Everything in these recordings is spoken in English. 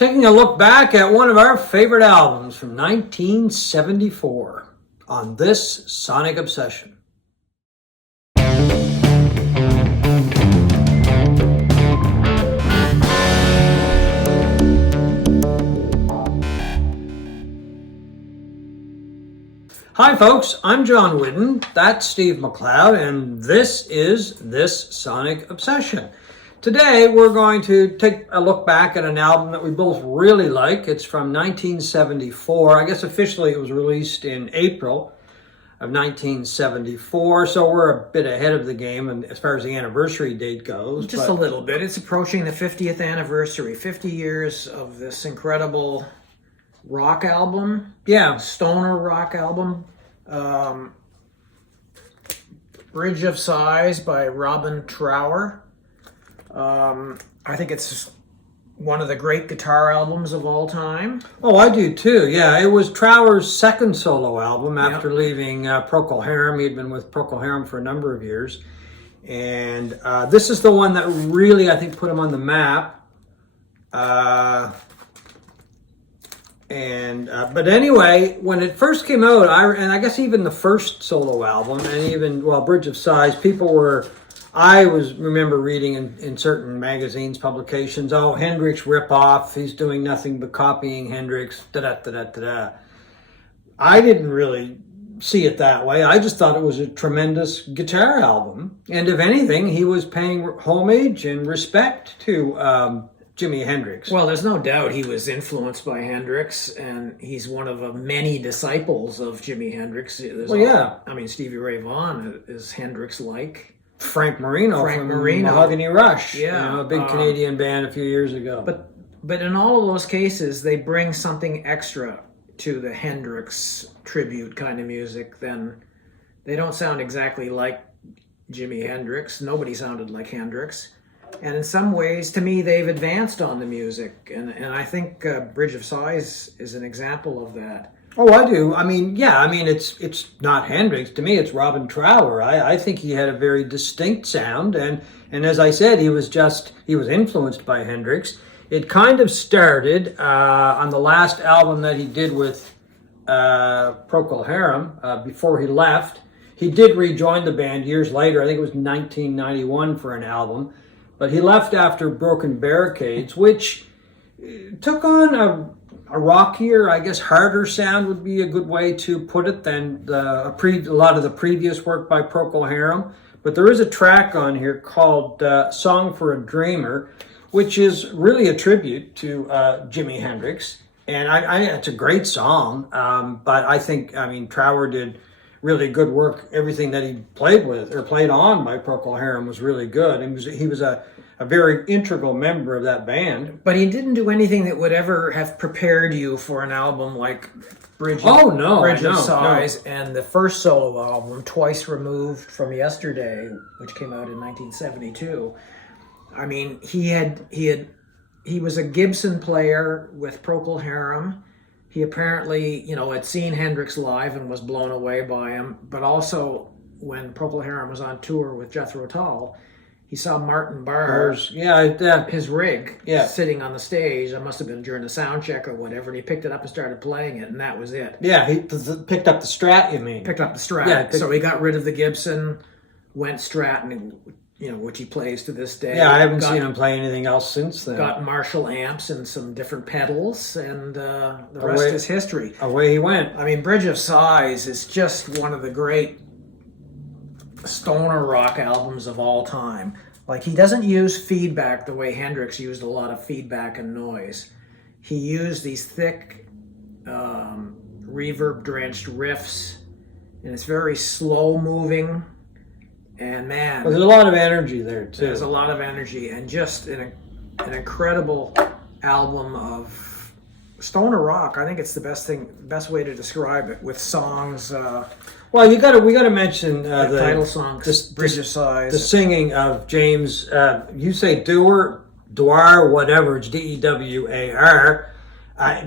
Taking a look back at one of our favorite albums from 1974 on this Sonic Obsession. Hi folks, I'm John Whidden, that's Steve McLeod, and this is This Sonic Obsession. Today we're going to take a look back at an album that we both really like. It's from 1974. I guess officially it was released in April of 1974, so we're a bit ahead of the game and as far as the anniversary date goes. Just a little bit. It's approaching the 50th anniversary, 50 years of this incredible rock album. Yeah. Stoner rock album. Bridge of Sighs by Robin Trower. I think it's one of the great guitar albums of all time. Oh, I do too. Yeah, it was Trower's second solo album after leaving Procol Harum. He'd been with Procol Harum for a number of years. And this is the one that really, I think, put him on the map. But anyway, when it first came out, I guess even the first solo album, and even, Bridge of Sighs, I remember reading in certain magazines, publications, oh, Hendrix ripoff, he's doing nothing but copying Hendrix, da-da-da-da-da-da. I didn't really see it that way. I just thought it was a tremendous guitar album. And if anything, he was paying homage and respect to Jimi Hendrix. Well, there's no doubt he was influenced by Hendrix, and he's one of many disciples of Jimi Hendrix. Stevie Ray Vaughan is Hendrix-like. Frank Marino from Mahogany Rush, a big Canadian band a few years ago. But in all of those cases, they bring something extra to the Hendrix tribute kind of music. Then they don't sound exactly like Jimi Hendrix. Nobody sounded like Hendrix. And in some ways, to me, they've advanced on the music. And I think Bridge of Sighs is an example of that. Oh, I do. It's not Hendrix. To me, it's Robin Trower. I think he had a very distinct sound. And as I said, he was influenced by Hendrix. It kind of started on the last album that he did with Procol Harum before he left. He did rejoin the band years later. I think it was 1991 for an album. But he left after Broken Barricades, which took on a rockier, I guess harder sound would be a good way to put it than a lot of the previous work by Procol Harum. But there is a track on here called Song for a Dreamer, which is really a tribute to Jimi Hendrix. And it's a great song, but I think, Trower did really good work. Everything that he played on by Procol Harum was really good. And he was a very integral member of that band. But he didn't do anything that would ever have prepared you for an album like Bridge of Sighs and the first solo album, Twice Removed from Yesterday, which came out in 1972. He was a Gibson player with Procol Harum. He apparently, had seen Hendrix live and was blown away by him. But also, when Procol Harum was on tour with Jethro Tull, he saw Martin Barr's his rig sitting on the stage. It must have been during the sound check or whatever. And he picked it up and started playing it, and that was it. Yeah, he picked up the Strat, you mean? Picked up the Strat. Yeah, so he got rid of the Gibson, went Strat, and which he plays to this day. Yeah, I haven't seen him play anything else since then. Got Marshall amps and some different pedals, and the rest is history. Away he went. Bridge of Sighs is just one of the great stoner rock albums of all time. Like, he doesn't use feedback the way Hendrix used a lot of feedback and noise. He used these thick, reverb-drenched riffs, and it's very slow-moving. And man, there's a lot of energy there too. There's a lot of energy, and just an incredible album of stoner rock. I think it's the best way to describe it, with songs. We got to mention the title song, Bridge of Sighs. The singing of James. You say Dewar, whatever. It's Dewar.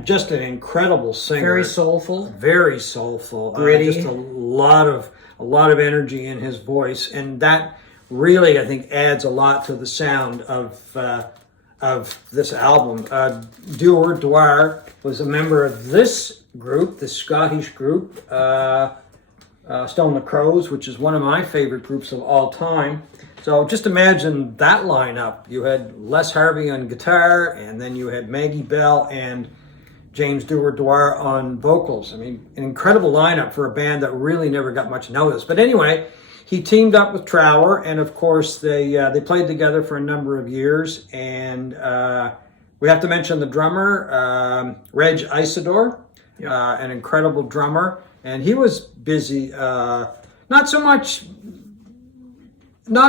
Just an incredible singer. Very soulful. Very soulful. Gritty. Just a lot of energy in his voice, and that really, I think, adds a lot to the sound of of this album. Dewar was a member of this group, the Scottish group, Stone the Crows, which is one of my favorite groups of all time. So just imagine that lineup. You had Les Harvey on guitar, and then you had Maggie Bell and James Dewar on vocals. I mean, an incredible lineup for a band that really never got much notice. But anyway, he teamed up with Trower, and of course they played together for a number of years. And we have to mention the drummer, Reg Isidore, an incredible drummer. And he was busy, not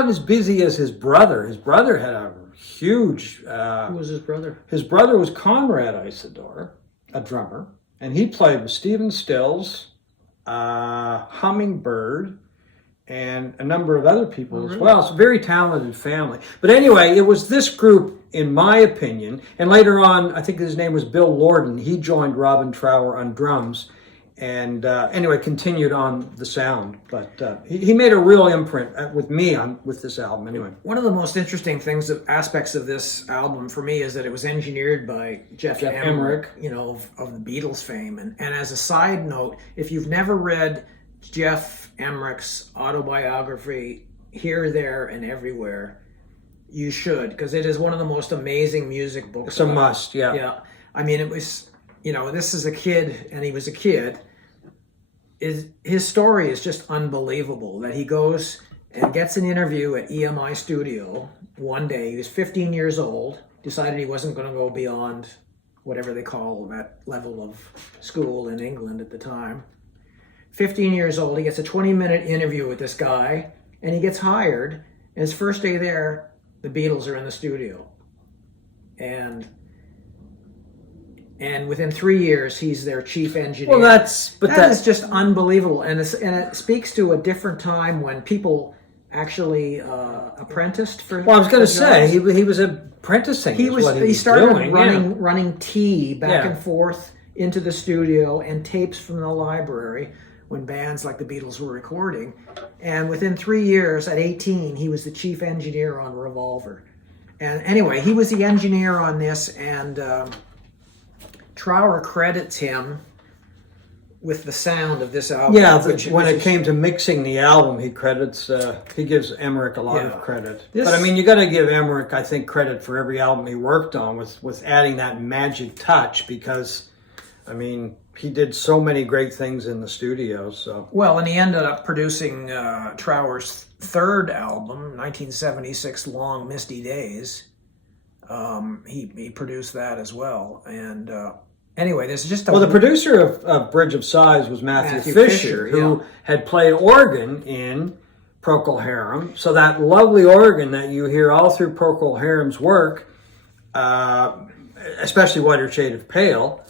as busy as his brother. His brother had a huge... Who was his brother? His brother was Conrad Isidore, a drummer, and he played with Stephen Stills, Hummingbird, and a number of other people as well. It's a very talented family. But anyway, it was this group, in my opinion, and later on, I think his name was Bill Lorden. He joined Robin Trower on drums, and anyway, continued on the sound. But he made a real imprint with me with this album. Anyway, one of the most interesting aspects of this album for me is that it was engineered by Jeff Emmerich, of the Beatles fame. And as a side note, if you've never read Jeff Emmerich's autobiography, Here, There, and Everywhere, you should, because it is one of the most amazing music books. It's a must. Yeah. I mean, it was. This is a kid, and he was a kid. His story is just unbelievable, that he goes and gets an interview at EMI Studio one day. He was 15 years old, decided he wasn't going to go beyond whatever they call that level of school in England at the time. 15 years old, he gets a 20-minute interview with this guy, and he gets hired. And his first day there, the Beatles are in the studio. And within 3 years, he's their chief engineer. Well, that is just unbelievable, and it speaks to a different time when people actually apprenticed for. Well, I was going to say he was apprenticing. He started running tea back and forth into the studio and tapes from the library when bands like the Beatles were recording, and within 3 years, at 18, he was the chief engineer on Revolver. And anyway, he was the engineer on this, and Trower credits him with the sound of this album. Yeah, when it came to mixing the album, he gives Emmerich a lot of credit. But I mean, you got to give Emmerich, I think, credit for every album he worked on with adding that magic touch, because, I mean, he did so many great things in the studio. So well, and he ended up producing Trower's third album, 1976, Long Misty Days. He produced that as well, and anyway, there's just the producer of Bridge of Sighs was Matthew Fisher, who had played organ in Procol Harum. So that lovely organ that you hear all through Procol Harum's work, especially Whiter Shade of Pale,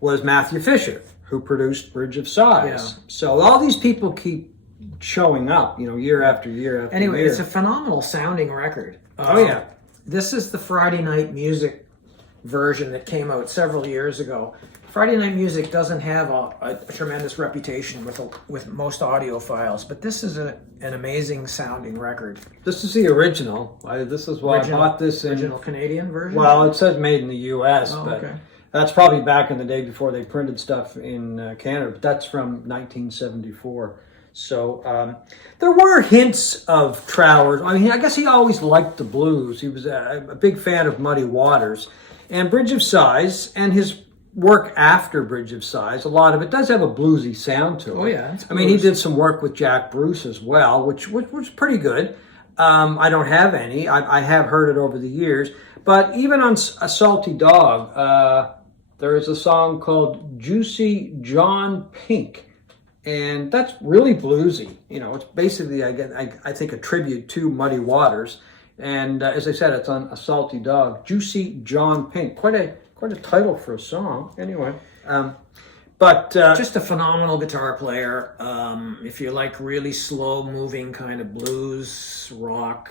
was Matthew Fisher, who produced Bridge of Sighs. Yeah. So all these people keep showing up, year after year after year. Anyway, it's a phenomenal sounding record. This is the Friday Night Music version that came out several years ago. Friday Night Music doesn't have a tremendous reputation with most audiophiles, but this is an amazing sounding record. This is the original. This is why I bought this. Original Canadian version? Well, it says made in the U.S., but that's probably back in the day before they printed stuff in Canada, but that's from 1974. So there were hints of Trower. I mean, I guess he always liked the blues. He was a big fan of Muddy Waters. And Bridge of Sighs, and his work after Bridge of Sighs, a lot of it does have a bluesy sound to it. Oh, yeah. I mean, he did some work with Jack Bruce as well, which was pretty good. I don't have any. I have heard it over the years. But even on A Salty Dog, there is a song called Juicy John Pink. And that's really bluesy. It's basically, I think, a tribute to Muddy Waters. And as I said, it's on A Salty Dog, Juicy John Pink. Quite a title for a song. Anyway, but just a phenomenal guitar player. If you like really slow-moving kind of blues rock,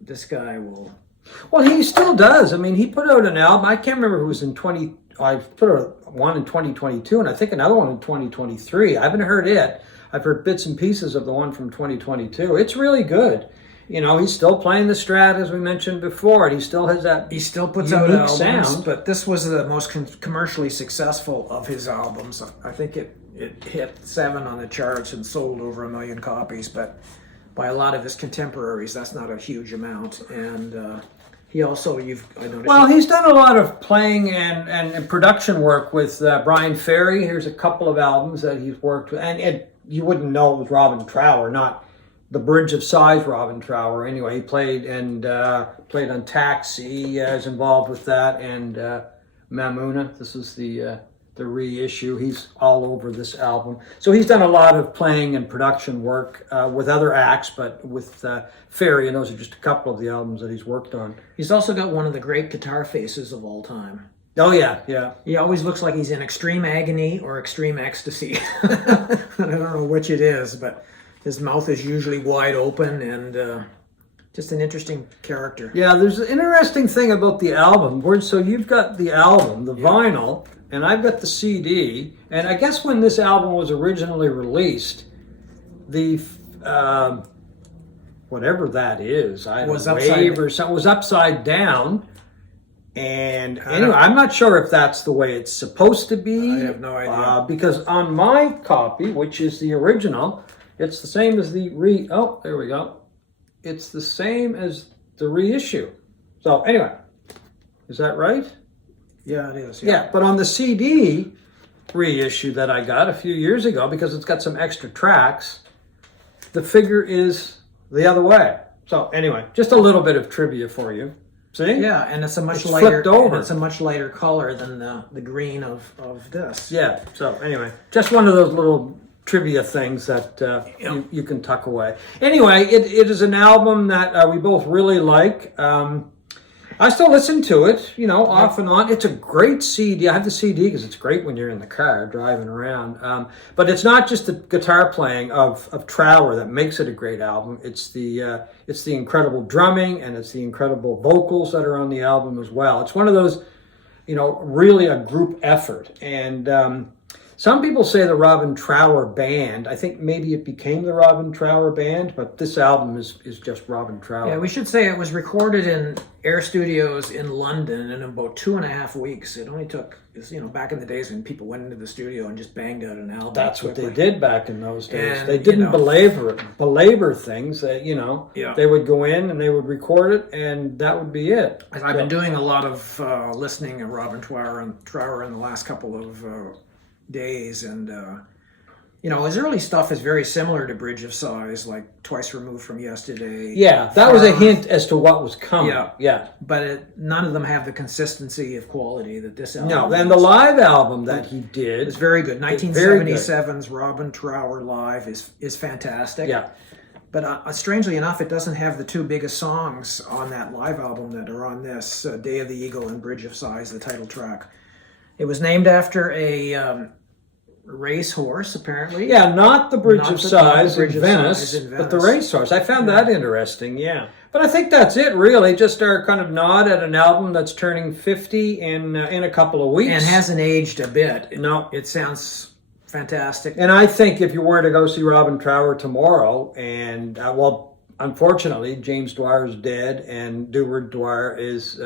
this guy will. Well, he still does. I mean, he put out an album. I can't remember if it was in I put out one in 2022, and I think another one in 2023. I haven't heard it. I've heard bits and pieces of the one from 2022. It's really good. you know, he's still playing the Strat, as we mentioned before, and he still has that. He still puts out unique albums, sound. but this was the most commercially successful of his albums. I think it hit 7 on the charts and sold over 1 million copies, but by a lot of his contemporaries, that's not a huge amount. And he also, I noticed. Well, he's done a lot of playing and production work with Brian Ferry. Here's a couple of albums that he's worked with, and you wouldn't know it was Robin Trower, not the Bridge of Sighs Robin Trower. Anyway, he played on Taxi, is involved with that, and Mamuna. This is the reissue. He's all over this album. So he's done a lot of playing and production work with other acts, but with Ferry, and those are just a couple of the albums that he's worked on. He's also got one of the great guitar faces of all time. Oh, yeah, yeah. He always looks like he's in extreme agony or extreme ecstasy. I don't know which it is, but his mouth is usually wide open, and just an interesting character. Yeah, there's an interesting thing about the album. So you've got the album, the vinyl, and I've got the CD. And I guess when this album was originally released, the whatever that is, Was wave or something, was upside down. And anyway, I'm not sure if that's the way it's supposed to be. I have no idea. Because on my copy, which is the original, it's the same as the oh, there we go. It's the same as the reissue. So anyway, is that right? Yeah, it is. Yeah, but on the CD reissue that I got a few years ago, because it's got some extra tracks, the figure is the other way. So anyway, just a little bit of trivia for you. See? Yeah, and it's a much It's lighter. flipped over. And it's a much lighter color than the green of this. Yeah. So anyway, just one of those little trivia things that you can tuck away. Anyway, it is an album that we both really like. I still listen to it, you know, off and on. It's a great CD. I have the CD because it's great when you're in the car driving around. But it's not just the guitar playing of Trower that makes it a great album. It's the incredible drumming, and it's the incredible vocals that are on the album as well. It's one of those, you know, really a group effort. And some people say the Robin Trower Band. I think maybe it became the Robin Trower Band, but this album is just Robin Trower. Yeah, we should say it was recorded in Air Studios in London in about 2.5 weeks. It only took, you know, back in the days when people went into the studio and just banged out an album. That's what they did back in those days. And, they didn't you know, belabor things. You know, Yeah. They would go in and they would record it, and that would be it. I've been doing a lot of listening to Robin Trower in the last couple of days, and you know, his early stuff is very similar to Bridge of Sighs, like Twice Removed from Yesterday. Yeah, that was a hint as to what was coming. Yeah. But none of them have the consistency of quality that this album No, has. and the live album that he did is very good. 1977's Robin Trower Live is fantastic. Yeah. But strangely enough, it doesn't have the 2 biggest songs on that live album that are on this, Day of the Eagle and Bridge of Sighs, the title track. It was named after a racehorse, apparently. Yeah, not the Bridge Not of the Sighs Bridge in of Venice, Sighs in but the Venice. racehorse. I found that interesting, yeah. But I think that's it, really. Just our kind of nod at an album that's turning 50 in a couple of weeks. And hasn't aged a bit. No. It sounds fantastic. And I think if you were to go see Robin Trower tomorrow, and, well, unfortunately, James Dewar is dead, and Dewar is,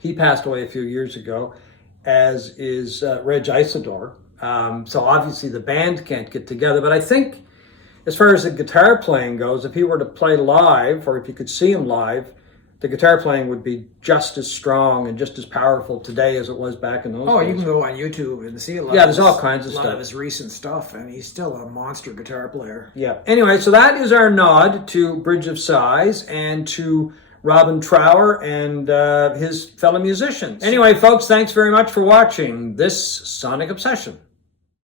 he passed away a few years ago, as is Reg Isidore. So obviously the band can't get together, but I think as far as the guitar playing goes, if he were to play live, or if you could see him live, the guitar playing would be just as strong and just as powerful today as it was back in those days. Oh, you can go on YouTube and see a lot. Yeah, there's all kinds of a lot stuff. of his recent stuff, and he's still a monster guitar player. Yeah. Anyway, so that is our nod to Bridge of Sighs and to Robin Trower and his fellow musicians. Anyway, folks, thanks very much for watching this Sonic Obsession.